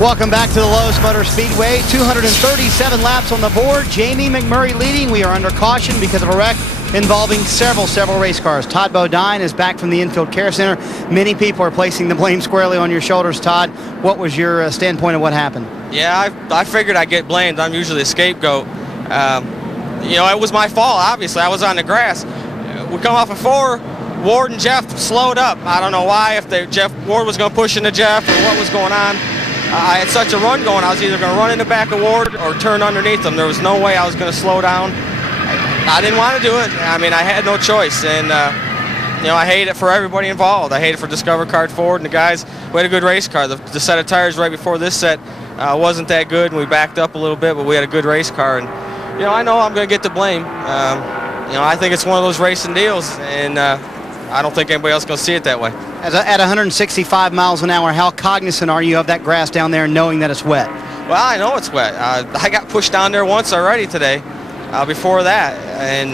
Welcome back to the Lowe's Motor Speedway. 237 laps on the board. Jamie McMurray leading. We are under caution because of a wreck involving several race cars. Todd Bodine is back from the Infield Care Center. Many people are placing the blame squarely on your shoulders, Todd. What was your standpoint of what happened? Yeah, I figured I'd get blamed. I'm usually a scapegoat. You know, it was my fault, obviously. I was on the grass. We come off of 4. Ward and Jeff slowed up. I don't know why, if Ward was going to push into Jeff or what was going on. I had such a run going, I was either going to run in the back of Ward or turn underneath him. There was no way I was going to slow down. I didn't want to do it. I mean, I had no choice. And, you know, I hate it for everybody involved. I hate it for Discover Card Ford and the guys. We had a good race car. The set of tires right before this set wasn't that good, and we backed up a little bit, but we had a good race car. And, you know, I know I'm going to get the blame. You know, I think it's one of those racing deals, and I don't think anybody else is going to see it that way. At 165 miles an hour, how cognizant are you of that grass down there knowing that it's wet? Well, I know it's wet. I got pushed down there once already today before that. And,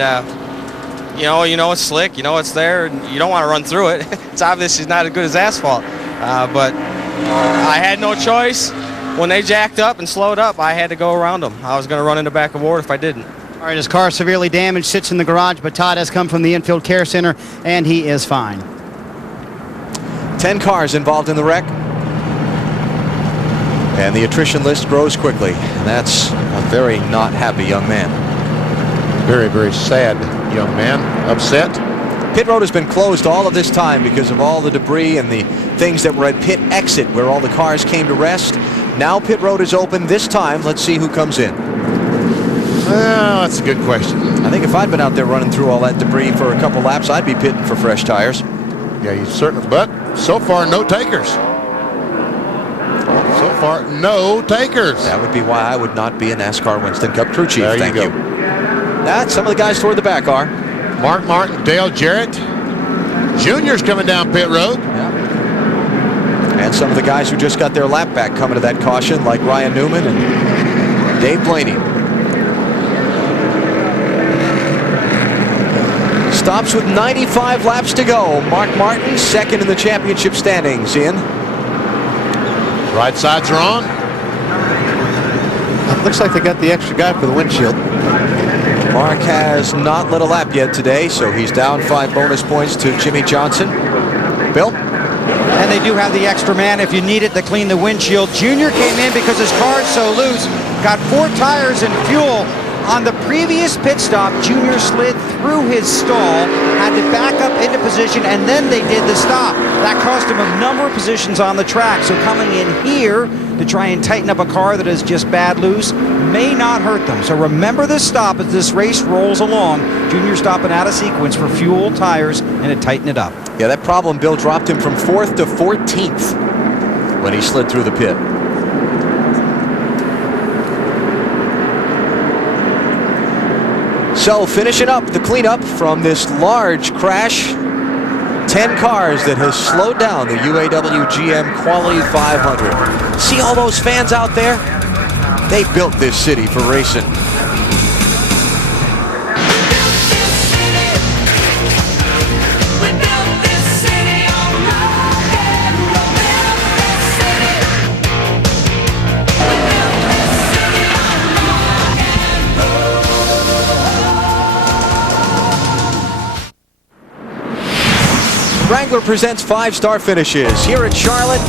you know it's slick. You know it's there. And you don't want to run through it. It's obviously not as good as asphalt. But I had no choice. When they jacked up and slowed up, I had to go around them. I was going to run in the back of Ward if I didn't. All right, his car severely damaged, sits in the garage, but Todd has come from the Infield Care Center, and he is fine. 10 cars involved in the wreck. And the attrition list grows quickly. And that's a very not happy young man. Very, very sad young man. Upset. Pit road has been closed all of this time because of all the debris and the things that were at pit exit where all the cars came to rest. Now pit road is open. This time, let's see who comes in. Well, that's a good question. I think if I'd been out there running through all that debris for a couple laps, I'd be pitting for fresh tires. Yeah, you certainly. But so far, no takers. So far, no takers. That would be why I would not be a NASCAR Winston Cup crew chief. There Thank you you. go. That's some of the guys toward the back are. Mark Martin, Dale Jarrett. Junior's coming down pit road. Yeah. And some of the guys who just got their lap back coming to that caution, like Ryan Newman and Dave Blaney. Stops with 95 laps to go. Mark Martin, second in the championship standings. Ian. Right sides are on. It looks like they got the extra guy for the windshield. Mark has not led a lap yet today, so he's down 5 bonus points to Jimmy Johnson. Bill? And they do have the extra man if you need it to clean the windshield. Junior came in because his car's so loose. Got 4 tires and fuel. On the previous pit stop, Junior slid through his stall, had to back up into position, and then they did the stop. That cost him a number of positions on the track. So coming in here to try and tighten up a car that is just bad loose may not hurt them. So remember this stop as this race rolls along. Junior stopping out of sequence for fuel, tires, and to tighten it up. Yeah, that problem, Bill, dropped him from 4th to 14th when he slid through the pit. So finishing up the cleanup from this large crash, 10 cars that has slowed down the UAW GM Quality 500. See all those fans out there? They built this city for racing. Wrangler presents 5-star finishes. Here at Charlotte,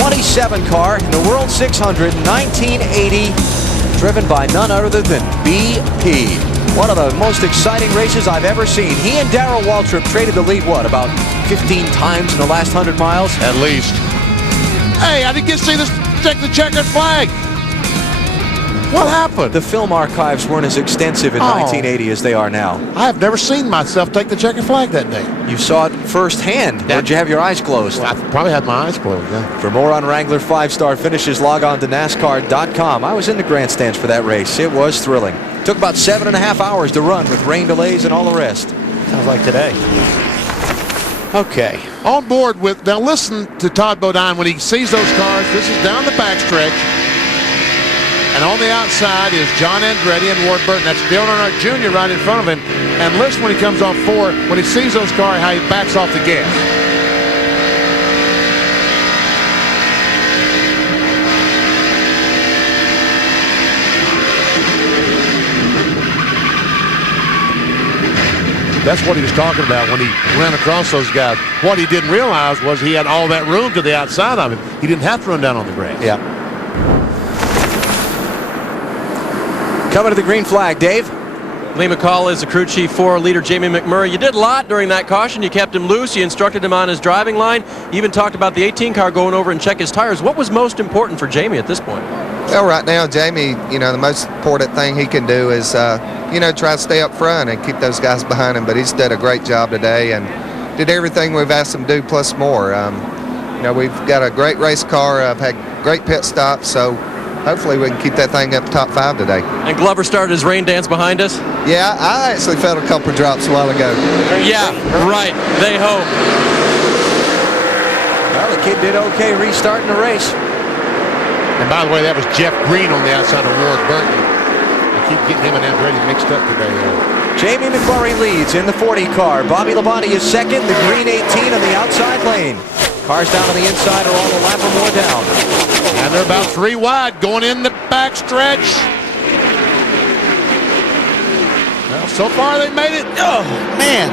27 car in the World 600, 1980, driven by none other than BP. One of the most exciting races I've ever seen. He and Darrell Waltrip traded the lead, what, about 15 times in the last 100 miles? At least. Hey, I didn't get to see this, take the checkered flag. What happened? The film archives weren't as extensive in 1980 as they are now. I have never seen myself take the checkered flag that day. You saw it firsthand. Or did you have your eyes closed? Well, I probably had my eyes closed, yeah. For more on Wrangler 5-star finishes, log on to NASCAR.com. I was in the grandstands for that race. It was thrilling. Took about 7.5 hours to run with rain delays and all the rest. Sounds like today. Okay. On board with, now listen to Todd Bodine when he sees those cars. This is down the backstretch. And on the outside is John Andretti and Ward Burton. That's Dale Earnhardt Jr. right in front of him. And listen when he comes off 4, when he sees those cars, how he backs off the gas. That's what he was talking about when he ran across those guys. What he didn't realize was he had all that room to the outside of him. He didn't have to run down on the grass. Yeah. Coming to the green flag, Dave. Lee McCall is the crew chief for leader Jamie McMurray. You did a lot during that caution. You kept him loose. You instructed him on his driving line. You even talked about the 18 car going over and check his tires. What was most important for Jamie at this point? Well, right now, Jamie, the most important thing he can do is, try to stay up front and keep those guys behind him. But he's done a great job today and did everything we've asked him to do plus more. We've got a great race car. I've had great pit stops, so hopefully we can keep that thing up top 5 today. And Glover started his rain dance behind us? Yeah, I actually felt a couple of drops a while ago. Yeah, right. They hope. Well, the kid did okay restarting the race. And by the way, that was Jeff Green on the outside of Ward Burton. I keep getting him and Andretti mixed up today. Jamie McMurray leads in the 40 car. Bobby Labonte is second. The green 18 on the outside lane. Cars down on the inside are all a lap or more down. And they're about 3 wide going in the backstretch. Well, so far they made it. Oh, man.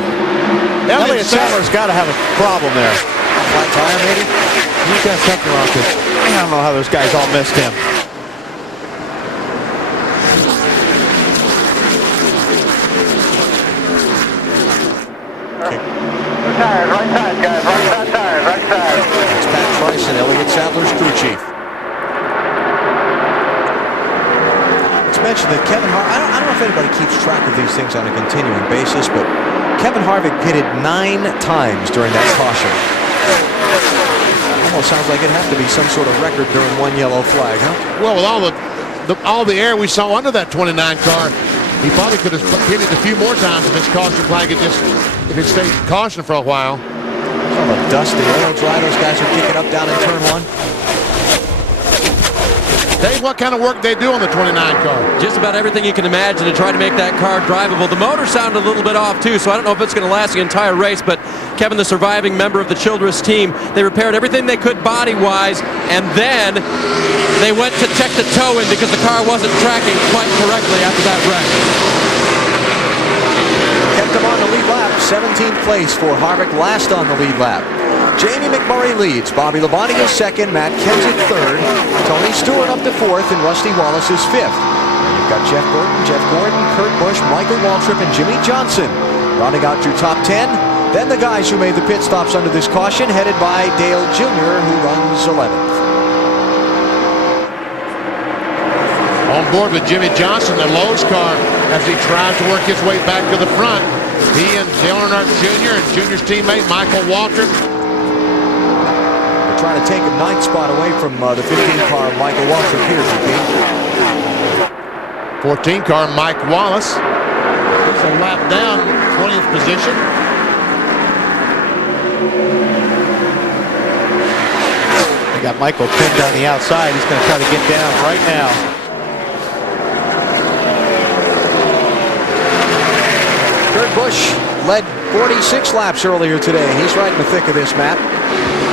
Elliott Sadler's got to have a problem there. Flat tire, maybe? He's got something wrong because I don't know how those guys all missed him. Tires, right side, guys. Right side tires, right side. That's Pat Trice and Elliott Sadler's crew chief. Let's mention that Kevin Harvick, I don't know if anybody keeps track of these things on a continuing basis, but Kevin Harvick pitted 9 times during that caution. Almost sounds like it has to be some sort of record during one yellow flag, huh? Well, with all the air we saw under that 29 car, he probably could have hit it a few more times if his caution flag had if it stayed caution for a while. All the dust, the oil dry, those guys are kicking up down in turn 1. Dave, what kind of work they do on the 29 car? Just about everything you can imagine to try to make that car drivable. The motor sounded a little bit off too, so I don't know if it's going to last the entire race, but Kevin, the surviving member of the Childress team, they repaired everything they could body-wise, and then they went to check the toe in because the car wasn't tracking quite correctly after that wreck. Kept him on the lead lap. 17th place for Harvick, last on the lead lap. Jamie McMurray leads. Bobby Labonte is second. Matt Kenseth third. Tony Stewart up to fourth, and Rusty Wallace is fifth. And you've got Jeff Burton, Jeff Gordon, Kurt Busch, Michael Waltrip, and Jimmy Johnson rounding out your top 10. Then the guys who made the pit stops under this caution, headed by Dale Jr., who runs 11th. On board with Jimmy Johnson, the Lowe's car, as he tries to work his way back to the front. He and Dale Earnhardt Jr. and Jr.'s teammate Michael Waltrip. They're trying to take a 9th spot away from the 15 car Michael Waltrip here, GP. 14 car Mike Wallace. He's a lap down, 20th position. They got Michael pinned on the outside. He's going to try to get down right now. Kurt Busch led 46 laps earlier today. He's right in the thick of this, Matt.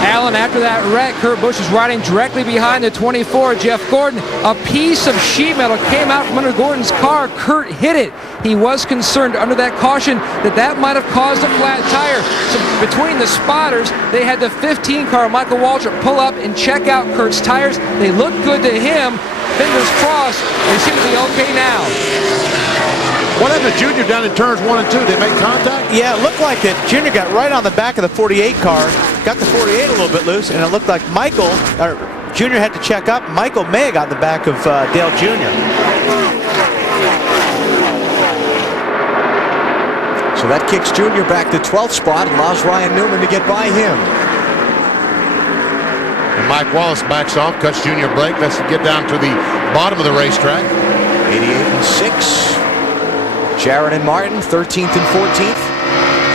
Alan, after that wreck, Kurt Busch was riding directly behind the 24, Jeff Gordon. A piece of sheet metal came out from under Gordon's car. Kurt hit it. He was concerned under that caution that might have caused a flat tire. So between the spotters, they had the 15 car, Michael Waltrip, pull up and check out Kurt's tires. They looked good to him. Fingers crossed. They seem to be okay now. What happened to Junior down in turns 1 and 2? Did they make contact? Yeah, it looked like that Junior got right on the back of the 48 car, got the 48 a little bit loose, and it looked like Junior had to check up. Michael may have got the back of Dale Jr. So that kicks Junior back to 12th spot, allows Ryan Newman to get by him. And Mike Wallace backs off, cuts Junior Blake. Let's get down to the bottom of the racetrack. 88 and 6. Jarrett and Martin, 13th and 14th.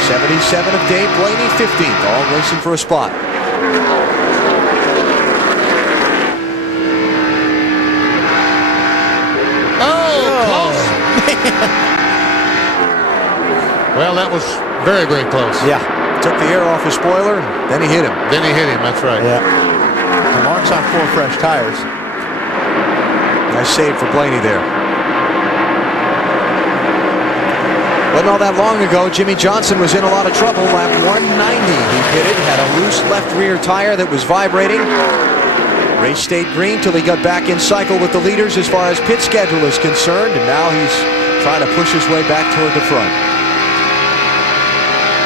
77 of Dave Blaney, 15th. All racing for a spot. Close. Well, that was very, very close. Yeah. Took the air off his spoiler, and then he hit him. That's right. Yeah. The mark's on 4 fresh tires. Nice save for Blaney there. Wasn't all that long ago, Jimmy Johnson was in a lot of trouble. Lap 190, he pitted, had a loose left rear tire that was vibrating. Race stayed green till he got back in cycle with the leaders as far as pit schedule is concerned, and now he's trying to push his way back toward the front.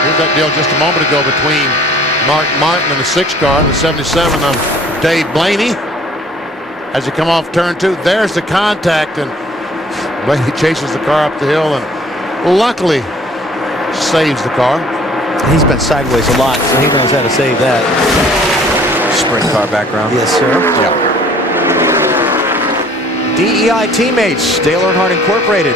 Here's that deal just a moment ago between Mark Martin and the 6 car, the 77 of Dave Blaney. As he come off turn 2, there's the contact, and Blaney chases the car up the hill and luckily saves the car. He's been sideways a lot, so he knows how to save that. Sprint car background. Yes, sir. Yeah. DEI teammates, Dale Earnhardt Incorporated.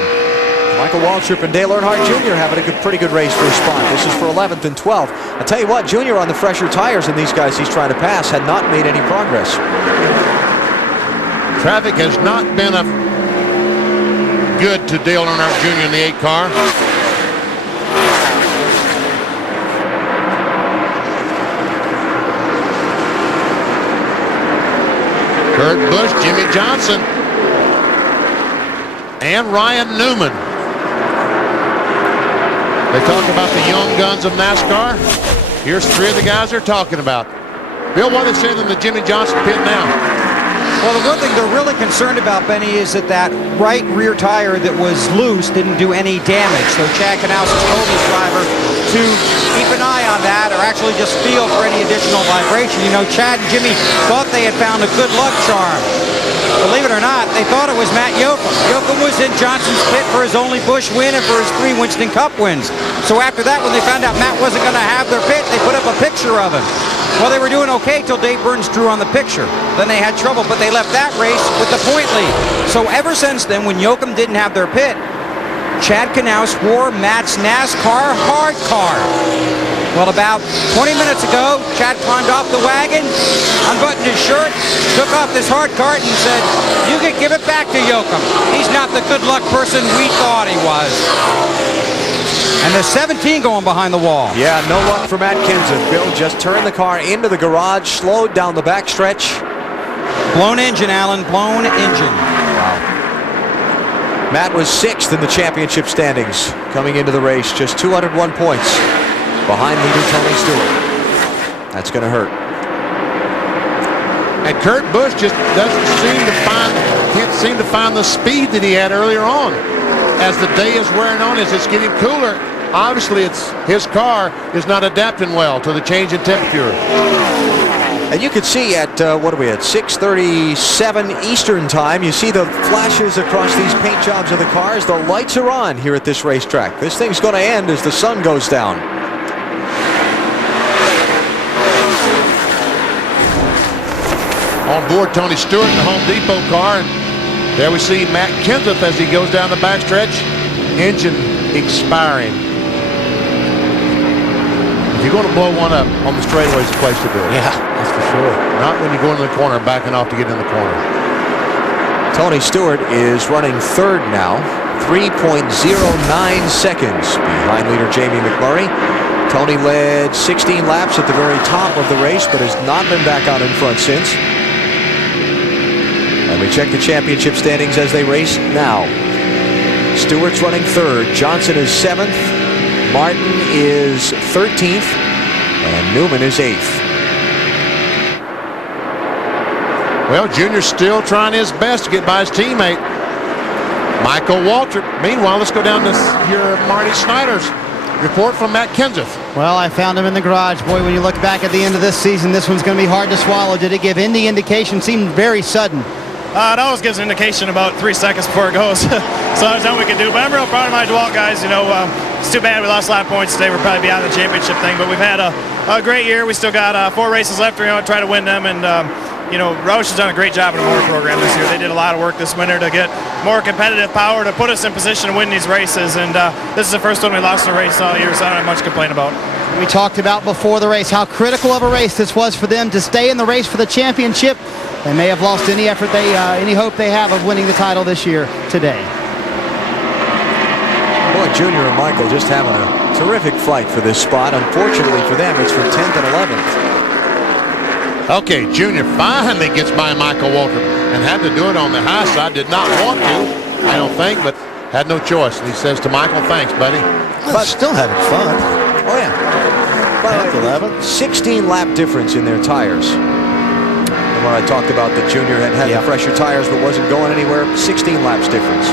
Michael Waltrip and Dale Earnhardt Jr. having a pretty good race for a spot. This is for 11th and 12th. I'll tell you what, Jr. on the fresher tires than these guys he's trying to pass had not made any progress. Traffic has not been good to Dale Earnhardt Jr. in the 8 car. Kurt Busch, Jimmy Johnson, and Ryan Newman. They talk about the young guns of NASCAR. Here's 3 of the guys they're talking about. Bill, what are they saying in the Jimmy Johnson pit now? Well, the one thing they're really concerned about, Benny, is that right rear tire that was loose didn't do any damage. So Chad Knaus has told his driver to keep an eye on that, or actually just feel for any additional vibration. You know, Chad and Jimmy thought they had found a good luck charm. Believe it or not, they thought it was Matt Yoakum. Yoakum was in Johnson's pit for his only Busch win and for his 3 Winston Cup wins. So after that, when they found out Matt wasn't going to have their pit, they put up a picture of him. Well, they were doing okay till Dave Burns drew on the picture. Then they had trouble, but they left that race with the point lead. So ever since then, when Yoakum didn't have their pit, Chad Knaus wore Matt's NASCAR hard car. Well, about 20 minutes ago, Chad climbed off the wagon, unbuttoned his shirt, took off this hard cart and said, "You can give it back to Yoakum. He's not the good luck person we thought he was." And there's 17 going behind the wall. Yeah, no luck for Matt Kenseth. Bill just turned the car into the garage, slowed down the backstretch. Blown engine, Alan, blown engine. Wow. Matt was 6th in the championship standings coming into the race, just 201 points behind leader Tony Stewart. That's going to hurt. And Kurt Busch just can't seem to find the speed that he had earlier on. As the day is wearing on, as it's getting cooler, obviously his car is not adapting well to the change in temperature. And you could see at, what are we at, 6:37 Eastern time, you see the flashes across these paint jobs of the cars. The lights are on here at this racetrack. This thing's going to end as the sun goes down. On board Tony Stewart in the Home Depot car, and there we see Matt Kenseth as he goes down the backstretch. Engine expiring. If you're going to blow one up on the straightaway, is the place to do it. Yeah, that's for sure. Not when you go into the corner, backing off to get in the corner. Tony Stewart is running 3rd now, 3.09 seconds behind leader Jamie McMurray. Tony led 16 laps at the very top of the race, but has not been back out in front since. And we check the championship standings as they race now. Stewart's running 3rd. Johnson is 7th. Martin is 13th. And Newman is 8th. Well, Junior's still trying his best to get by his teammate, Michael Waltrip. Meanwhile, let's go down to hear Marty Snyder's report from Matt Kenseth. Well, I found him in the garage. Boy, when you look back at the end of this season, this one's going to be hard to swallow. Did it give any indication? Seemed very sudden. It always gives an indication about 3 seconds before it goes. So there's nothing we can do. But I'm real proud of my DeWalt guys. You know, it's too bad we lost lap points today. We're probably beyond the championship thing. But we've had a great year. We still got 4 races left. We're going to try to win them. And, you know, Roush has done a great job in the motor program this year. They did a lot of work this winter to get more competitive power to put us in position to win these races. And this is the first one we lost in a race all year, so I don't have much to complain about. We talked about before the race how critical of a race this was for them to stay in the race for the championship. They may have lost any effort any hope they have of winning the title this year today. Boy, Junior and Michael just having a terrific fight for this spot. Unfortunately for them, it's for 10th and 11th. Okay, Junior finally gets by Michael Waltrip and had to do it on the high side. Did not want to, I don't think, but Had no choice. And he says to Michael, thanks, buddy. But still having fun. Oh, yeah. By the way, 16 lap difference in their tires. And when I talked about that Junior had the fresher tires but wasn't going anywhere, 16 laps difference.